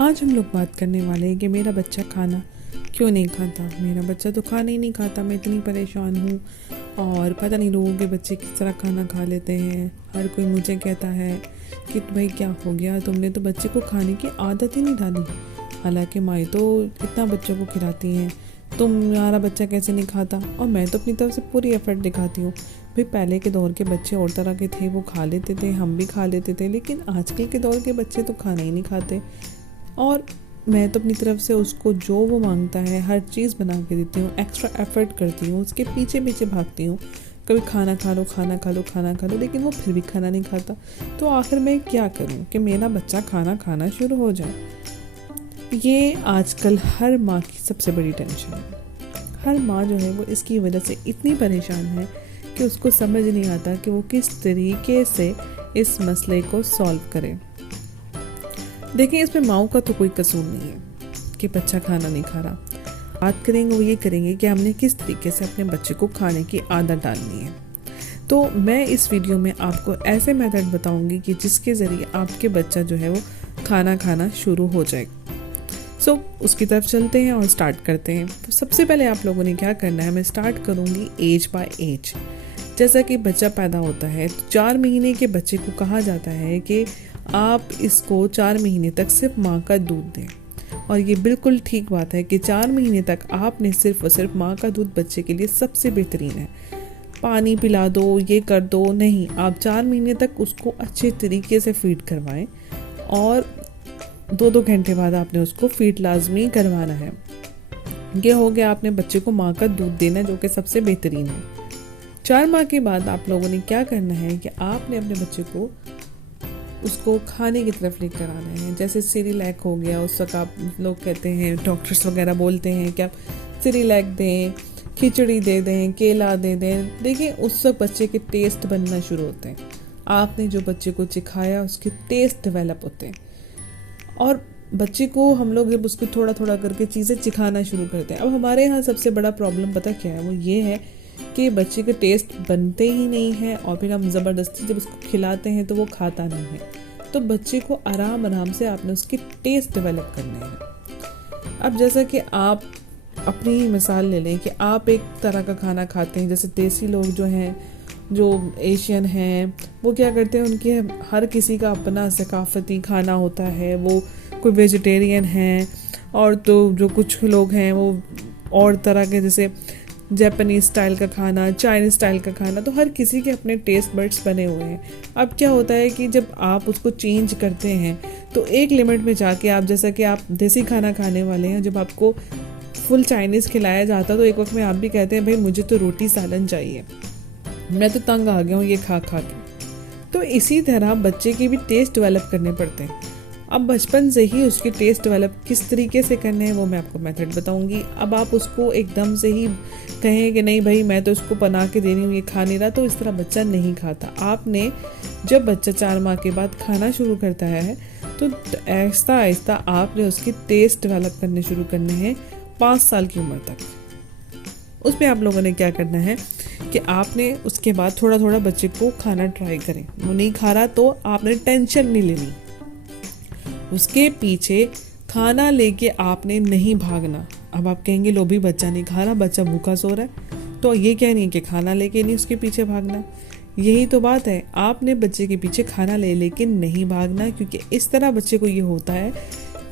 आज हम लोग बात करने वाले हैं कि मेरा बच्चा खाना क्यों नहीं खाता। मेरा बच्चा तो खाना ही नहीं खाता, मैं इतनी परेशान हूँ और पता नहीं लोगों के बच्चे किस तरह खाना खा लेते हैं। हर कोई मुझे कहता है कि भाई क्या हो गया, तुमने तो बच्चे को खाने की आदत ही नहीं डाली। हालांकि माँ तो इतना बच्चों को खिलाती हैं, तुम्हारा बच्चा कैसे नहीं खाता। और मैं तो अपनी तरफ से पूरी एफर्ट दिखाती हूँ। भाई पहले के दौर के बच्चे और तरह के थे, वो खा लेते थे, हम भी खा लेते थे, लेकिन आजकल के दौर के बच्चे तो खाना ही नहीं खाते। और मैं तो अपनी तरफ से उसको जो वो मांगता है हर चीज़ बना के देती हूँ, एक्स्ट्रा एफर्ट करती हूँ, उसके पीछे पीछे भागती हूँ। कभी खाना खा लो, खाना खा लो, खाना खा लो, लेकिन वो फिर भी खाना नहीं खाता। तो आखिर मैं क्या करूँ कि मेरा बच्चा खाना खाना शुरू हो जाए। ये आजकल हर माँ की सबसे बड़ी टेंशन है। हर माँ जो है वो इसकी वजह से इतनी परेशान है कि उसको समझ नहीं आता कि वो किस तरीके से इस मसले को सॉल्व करे। देखिए, इसमें माँ का तो कोई कसूर नहीं है कि बच्चा खाना नहीं खा रहा। बात करेंगे वो ये करेंगे कि हमने किस तरीके से अपने बच्चे को खाने की आदत डालनी है। तो मैं इस वीडियो में आपको ऐसे मेथड बताऊंगी कि जिसके ज़रिए आपके बच्चा जो है वो खाना खाना शुरू हो जाए। सो उसकी तरफ चलते हैं और स्टार्ट करते हैं। तो सबसे पहले आप लोगों ने क्या करना है, मैं स्टार्ट करूँगी एज बाय एज। जैसा कि बच्चा पैदा होता है तो 4 महीने के बच्चे को कहा जाता है कि आप इसको 4 महीने तक सिर्फ माँ का दूध दें। और ये बिल्कुल ठीक बात है कि 4 महीने तक आपने सिर्फ और सिर्फ माँ का दूध बच्चे के लिए सबसे बेहतरीन है। पानी पिला दो, ये कर दो, नहीं, आप 4 महीने तक उसको अच्छे तरीके से फीड करवाएं और 2-2 घंटे बाद आपने उसको फीड लाजमी करवाना है। ये हो गया आपने बच्चे को माँ का दूध देना, जो कि सबसे बेहतरीन है। 4 माह के बाद आप लोगों ने क्या करना है कि आपने अपने बच्चे को उसको खाने की तरफ लेकर आना है। जैसे सेरेलैक हो गया, उस वक्त आप लोग कहते हैं, डॉक्टर्स वगैरह बोलते हैं कि आप सेरेलैक दें, खिचड़ी दे दें, केला दे दें। देखिए, उस वक्त बच्चे के टेस्ट बनना शुरू होते हैं। आपने जो बच्चे को सिखाया उसके टेस्ट डेवलप होते हैं। और बच्चे को हम लोग जब उसको थोड़ा थोड़ा करके चीज़ें सिखाना शुरू करते हैं। अब हमारे यहाँ सबसे बड़ा प्रॉब्लम पता क्या है, वो ये है कि बच्चे के टेस्ट बनते ही नहीं हैं और फिर हम ज़बरदस्ती जब उसको खिलाते हैं तो वो खाता नहीं है। तो बच्चे को आराम आराम से आपने उसके टेस्ट डेवलप करने हैं। अब जैसा कि आप अपनी ही मिसाल ले लें कि आप एक तरह का खाना खाते हैं, जैसे देसी लोग जो हैं, जो एशियन हैं, वो क्या करते हैं, उनके हर किसी का अपना सकाफती खाना होता है। वो कोई वेजिटेरियन हैं और तो जो कुछ लोग हैं वो और तरह के, जैसे जापानीज स्टाइल का खाना, चाइनीज स्टाइल का खाना। तो हर किसी के अपने टेस्ट बड्स बने हुए हैं। अब क्या होता है कि जब आप उसको चेंज करते हैं तो एक लिमिट में जाके आप, जैसा कि आप देसी खाना खाने वाले हैं, जब आपको फुल चाइनीज़ खिलाया जाता है तो एक वक्त में आप भी कहते हैं भाई मुझे तो रोटी सालन चाहिए, मैं तो तंग आ गया हूँ ये खा खा के। तो इसी तरह बच्चे के भी टेस्ट डेवलप करने पड़ते हैं। अब बचपन से ही उसके टेस्ट डेवलप किस तरीके से करने हैं वो मैं आपको मेथड बताऊंगी। अब आप उसको एकदम से ही कहें कि नहीं भाई मैं तो उसको बना के दे रही हूँ, ये खा नहीं रहा, तो इस तरह बच्चा नहीं खाता। आपने जब बच्चा 4 माह के बाद खाना शुरू करता है तो आहिस्ता आहिस्ता आपने उसके टेस्ट डेवलप करने शुरू करने हैं 5 साल की उम्र तक। उसमें आप लोगों ने क्या करना है कि आपने उसके बाद थोड़ा थोड़ा बच्चे को खाना ट्राई करें। वो नहीं खा रहा तो आपने टेंशन नहीं लेनी, उसके पीछे खाना लेके आपने नहीं भागना। अब आप कहेंगे लो भी बच्चा नहीं खा रहा, बच्चा भूखा सो रहा है, तो ये क्या नहीं कि खाना लेके नहीं उसके पीछे भागना। यही तो बात है, आपने बच्चे के पीछे खाना ले लेके नहीं भागना, क्योंकि इस तरह बच्चे को ये होता है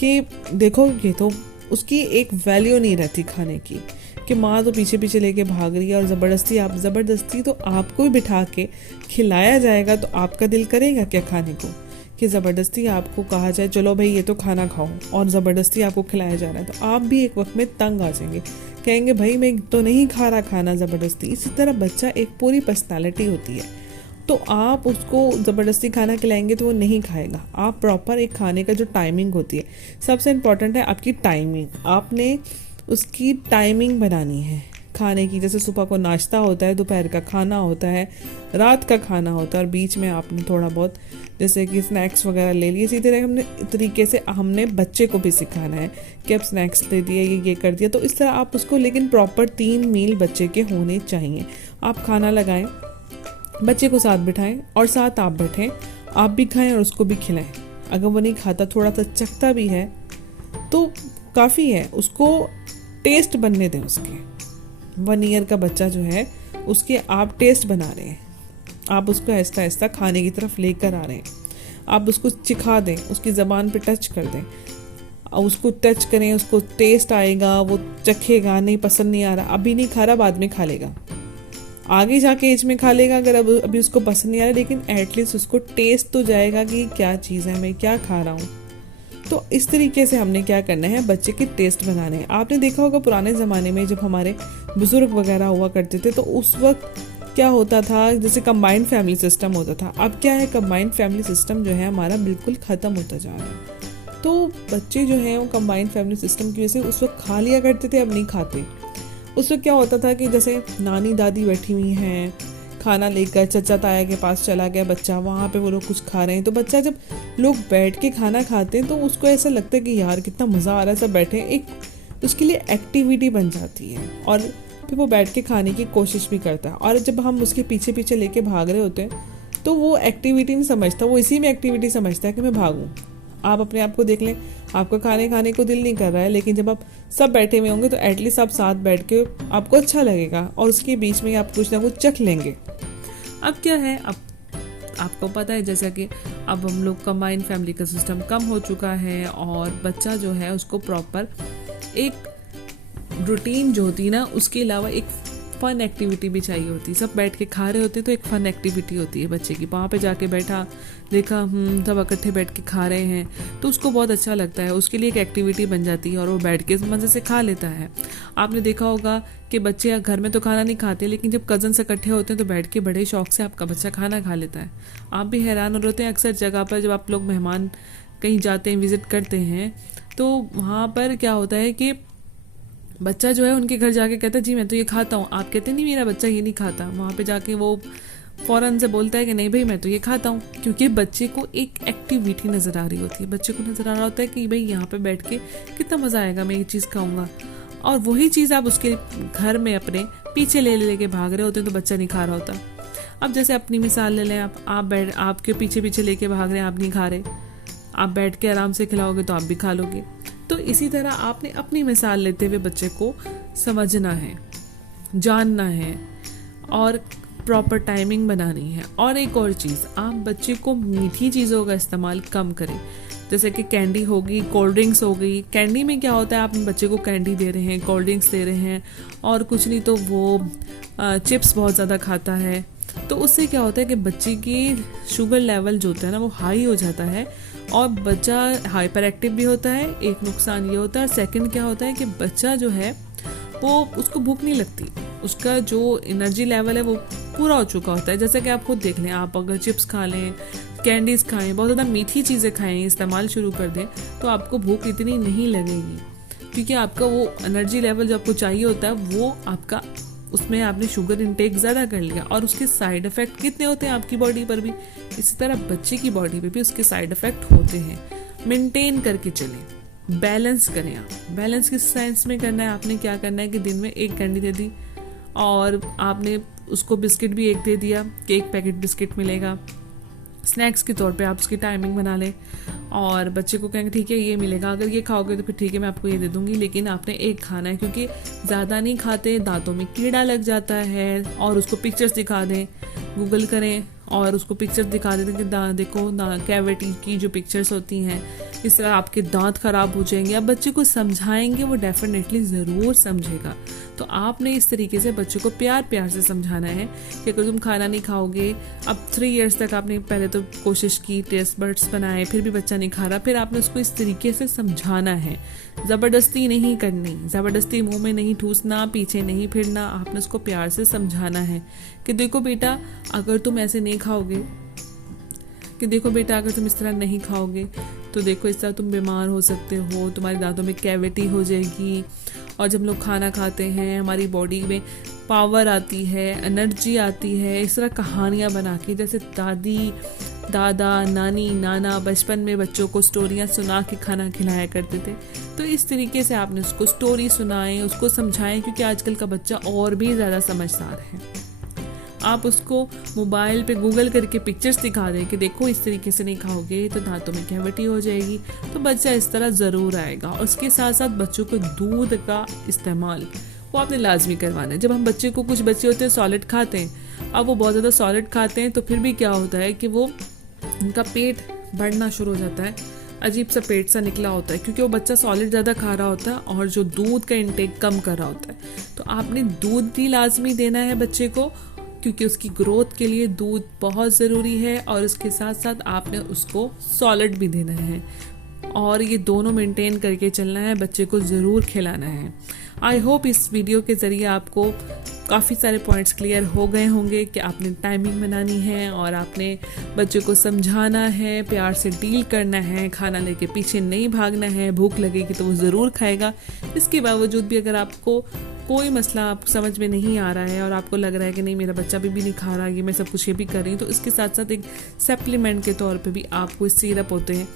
कि देखो ये तो उसकी एक वैल्यू नहीं रहती खाने की, कि माँ तो पीछे पीछे लेके भाग रही है और ज़बरदस्ती तो आपको ही बिठा के खिलाया जाएगा तो आपका दिल करेगा क्या खाने को, कि ज़बरदस्ती आपको कहा जाए चलो भाई ये तो खाना खाओ और ज़बरदस्ती आपको खिलाया जा रहा है, तो आप भी एक वक्त में तंग आ जाएंगे, कहेंगे भाई मैं तो नहीं खा रहा खाना ज़बरदस्ती। इसी तरह बच्चा एक पूरी पर्सनालिटी होती है, तो आप उसको ज़बरदस्ती खाना खिलाएंगे तो वो नहीं खाएगा। आप प्रॉपर एक खाने का जो टाइमिंग होती है, सबसे इम्पॉर्टेंट है आपकी टाइमिंग। आपने उसकी टाइमिंग बनानी है खाने की। जैसे सुबह को नाश्ता होता है, दोपहर का खाना होता है, रात का खाना होता है, और बीच में आपने थोड़ा बहुत जैसे कि स्नैक्स वगैरह ले लिए। इसी तरह तरीके से हमने बच्चे को भी सिखाना है कि अब स्नैक्स दे दिए, ये कर दिया, तो इस तरह आप उसको, लेकिन प्रॉपर 3 मील बच्चे के होने चाहिए। आप खाना लगाएं, बच्चे को साथ बिठाएं और साथ आप बैठें, आप भी खाएं और उसको भी खिलाएं। अगर वो नहीं खाता, थोड़ा सा चखता भी है, तो काफ़ी है, उसको टेस्ट बनने दें उसके। 1 ईयर का बच्चा जो है उसके आप टेस्ट बना रहे हैं, आप उसको आहिस्ता आहिस्ता खाने की तरफ लेकर आ रहे हैं, आप उसको चिखा दें, उसकी ज़बान पे टच कर दें, उसको टच करें, उसको टेस्ट आएगा, वो चखेगा, नहीं पसंद नहीं आ रहा, अभी नहीं खा रहा, बाद में खा लेगा, आगे जाके एज में खा लेगा अगर अभी उसको पसंद नहीं आ रहा, लेकिन एटलीस्ट उसको टेस्ट तो जाएगा कि क्या चीज़ है, मैं क्या खा रहा हूँ। तो इस तरीके से हमने क्या करना है, बच्चे के टेस्ट बनाने हैं। आपने देखा होगा पुराने ज़माने में जब हमारे बुज़ुर्ग वगैरह हुआ करते थे तो उस वक्त क्या होता था, जैसे कंबाइंड फैमिली सिस्टम होता था। अब क्या है, कंबाइंड फैमिली सिस्टम जो है हमारा बिल्कुल ख़त्म होता जा रहा है। तो बच्चे जो हैं वो कंबाइंड फैमिली सिस्टम की वजह से उस वक्त खा लिया करते थे, अब नहीं खाते। उस वक्त क्या होता था कि जैसे नानी दादी बैठी हुई हैं, खाना लेकर चचा ताया के पास चला गया बच्चा, वहाँ पे वो लोग कुछ खा रहे हैं, तो बच्चा जब लोग बैठ के खाना खाते हैं तो उसको ऐसा लगता है कि यार कितना मज़ा आ रहा है, सब बैठे, एक उसके लिए एक्टिविटी बन जाती है और फिर वो बैठ के खाने की कोशिश भी करता है। और जब हम उसके पीछे पीछे लेके भाग रहे होते हैं तो वो एक्टिविटी नहीं समझता, वो इसी में एक्टिविटी समझता है कि मैं भागूँ। आप अपने आप को देख लें, आपका खाने को दिल नहीं कर रहा है, लेकिन जब आप सब बैठे हुए होंगे तो एटलीस्ट आप साथ बैठ के आपको अच्छा लगेगा और उसके बीच में आप कुछ ना कुछ चख लेंगे। अब क्या है, अब आपको पता है जैसा कि अब हम लोग कंबाइंड फैमिली का सिस्टम कम हो चुका है और बच्चा जो है उसको प्रॉपर एक रूटीन जो होती है ना, उसके अलावा एक फ़न एक्टिविटी भी चाहिए होती है। सब बैठ के खा रहे होते हैं तो एक फ़न एक्टिविटी होती है बच्चे की, वहाँ पे जाके बैठा, देखा सब इकट्ठे बैठ के खा रहे हैं तो उसको बहुत अच्छा लगता है, उसके लिए एक एक्टिविटी बन जाती है और वो बैठ के मज़े से खा लेता है। आपने देखा होगा कि बच्चे घर में तो खाना नहीं खाते, लेकिन जब कज़न्स इकट्ठे होते हैं तो बैठ के बड़े शौक से आपका बच्चा खाना खा लेता है। आप भी हैरान हो रहे होते हैं, अक्सर जगह पर जब आप लोग मेहमान कहीं जाते हैं, विज़िट करते हैं, तो वहाँ पर क्या होता है कि बच्चा जो है उनके घर जाके कहता है जी मैं तो ये खाता हूँ, आप कहते नहीं मेरा बच्चा ये नहीं खाता, वहाँ पे जाके वो फ़ौरन से बोलता है कि नहीं भाई मैं तो ये खाता हूँ, क्योंकि बच्चे को एक एक्टिविटी नज़र आ रही होती है, बच्चे को नज़र आ रहा होता है कि भाई यहाँ पे बैठ के कितना मज़ा आएगा, मैं ये चीज़ खाऊंगा। और वही चीज़ आप उसके घर में अपने पीछे ले के भाग रहे होते हैं तो बच्चा नहीं खा रहा होता। अब जैसे अपनी मिसाल ले लें, आपके पीछे पीछे लेके भाग रहे हैं, आप नहीं खा रहे, आप बैठ के आराम से खिलाओगे तो आप भी खा लोगे। तो इसी तरह आपने अपनी मिसाल लेते हुए बच्चे को समझना है, जानना है और प्रॉपर टाइमिंग बनानी है। और एक और चीज़, आप बच्चे को मीठी चीज़ों का इस्तेमाल कम करें, जैसे कि कैंडी होगी, कोल्ड ड्रिंक्स हो गई। कैंडी में क्या होता है, आप बच्चे को कैंडी दे रहे हैं, कोल्ड ड्रिंक्स दे रहे हैं और कुछ नहीं तो वो चिप्स बहुत ज़्यादा खाता है, तो उससे क्या होता है कि बच्चे की शुगर लेवल जो होता है ना वो हाई हो जाता है और बच्चा हाइपर एक्टिव भी होता है। एक नुकसान ये होता है। सेकंड क्या होता है कि बच्चा जो है वो उसको भूख नहीं लगती, उसका जो एनर्जी लेवल है वो पूरा हो चुका होता है। जैसे कि आप खुद देख लें, आप अगर चिप्स खा लें, कैंडीज़ खाएं, बहुत ज़्यादा मीठी चीज़ें खाएं, इस्तेमाल शुरू कर दें तो आपको भूख इतनी नहीं लगेगी, क्योंकि आपका वो एनर्जी लेवल जो आपको चाहिए होता है वो आपका, उसमें आपने शुगर इंटेक ज़्यादा कर लिया और उसके साइड इफ़ेक्ट कितने होते हैं आपकी बॉडी पर भी, इसी तरह बच्चे की बॉडी पे भी उसके साइड इफ़ेक्ट होते हैं। मेंटेन करके चलें, बैलेंस करें। आप बैलेंस किस सेंस में करना है, आपने क्या करना है कि दिन में एक कैंडी दे दी और आपने उसको बिस्किट भी एक दे दिया कि एक पैकेट बिस्किट मिलेगा, स्नैक्स के तौर पे आप उसकी टाइमिंग बना लें और बच्चे को कहेंगे ठीक है ये मिलेगा, अगर ये खाओगे तो फिर ठीक है मैं आपको ये दे दूंगी, लेकिन आपने एक खाना है, क्योंकि ज़्यादा नहीं खाते, दांतों में कीड़ा लग जाता है। और उसको पिक्चर्स दिखा दें, गूगल करें और उसको पिक्चर्स दिखा देते कि देखो कैविटी की जो पिक्चर्स होती हैं, इस तरह आपके दांत ख़राब हो जाएंगे। आप बच्चे को समझाएंगे, वो डेफिनेटली ज़रूर समझेगा। तो आपने इस तरीके से बच्चे को प्यार प्यार से समझाना है कि अगर तुम खाना नहीं खाओगे, अब 3 इयर्स तक आपने पहले तो कोशिश की, टेस्ट बड्स बनाए, फिर भी बच्चा नहीं खा रहा, फिर आपने उसको इस तरीके से समझाना है, ज़बरदस्ती नहीं करनी, ज़बरदस्ती मुंह में नहीं ठूसना, पीछे नहीं फिरना, आपने उसको प्यार से समझाना है कि देखो बेटा अगर तुम ऐसे नहीं खाओगे, कि देखो बेटा अगर तुम इस तरह नहीं खाओगे तो देखो इस तरह तुम बीमार हो सकते हो, तुम्हारे दांतों में कैविटी हो जाएगी। और जब लोग खाना खाते हैं हमारी बॉडी में पावर आती है, एनर्जी आती है। इस तरह कहानियाँ बना के, जैसे दादी दादा नानी नाना बचपन में बच्चों को स्टोरियाँ सुना के खाना खिलाया करते थे, तो इस तरीके से आपने उसको स्टोरी सुनाएं, उसको समझाएं, क्योंकि आजकल का बच्चा और भी ज़्यादा समझदार है। आप उसको मोबाइल पे गूगल करके पिक्चर्स दिखा दें कि देखो इस तरीके से नहीं खाओगे तो दांतों में कैविटी हो जाएगी, तो बच्चा इस तरह ज़रूर आएगा। उसके साथ साथ बच्चों को दूध का इस्तेमाल वो आपने लाजमी करवाना है। जब हम बच्चे को, कुछ बच्चे होते हैं सॉलिड खाते हैं, अब वो बहुत ज़्यादा सॉलिड खाते हैं तो फिर भी क्या होता है कि वो उनका पेट बढ़ना शुरू हो जाता है, अजीब सा पेट सा निकला होता है, क्योंकि वो बच्चा सॉलिड ज़्यादा खा रहा होता है और जो दूध का इंटेक कम कर रहा होता है। तो आपने दूध भी लाजमी देना है बच्चे को, क्योंकि उसकी ग्रोथ के लिए दूध बहुत ज़रूरी है, और उसके साथ साथ आपने उसको सॉलिड भी देना है, और ये दोनों मेंटेन करके चलना है, बच्चे को ज़रूर खिलाना है। आई होप इस वीडियो के ज़रिए आपको काफ़ी सारे पॉइंट्स क्लियर हो गए होंगे कि आपने टाइमिंग बनानी है और आपने बच्चे को समझाना है, प्यार से डील करना है, खाना लेके पीछे नहीं भागना है, भूख लगेगी तो वो ज़रूर खाएगा। इसके बावजूद भी अगर आपको कोई मसला आप समझ में नहीं आ रहा है और आपको लग रहा है कि नहीं मेरा बच्चा भी नहीं खा रहा, ये मैं सब कुछ ये भी कर रही हूँ, तो इसके साथ साथ एक सप्लीमेंट के तौर पे भी आपको सिरप होते हैं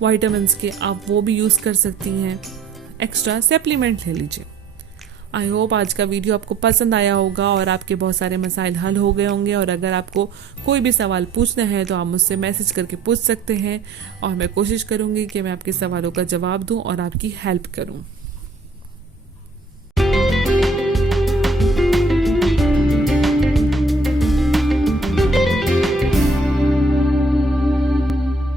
वाइटामिन्स के, आप वो भी यूज़ कर सकती हैं, एक्स्ट्रा सप्लीमेंट ले लीजिए। आई होप आज का वीडियो आपको पसंद आया होगा और आपके बहुत सारे मसाइल हल हो गए होंगे, और अगर आपको कोई भी सवाल पूछना है तो आप मुझसे मैसेज करके पूछ सकते हैं, और मैं कोशिश करूँगी कि मैं आपके सवालों का जवाब दूँ और आपकी हेल्प करूँ।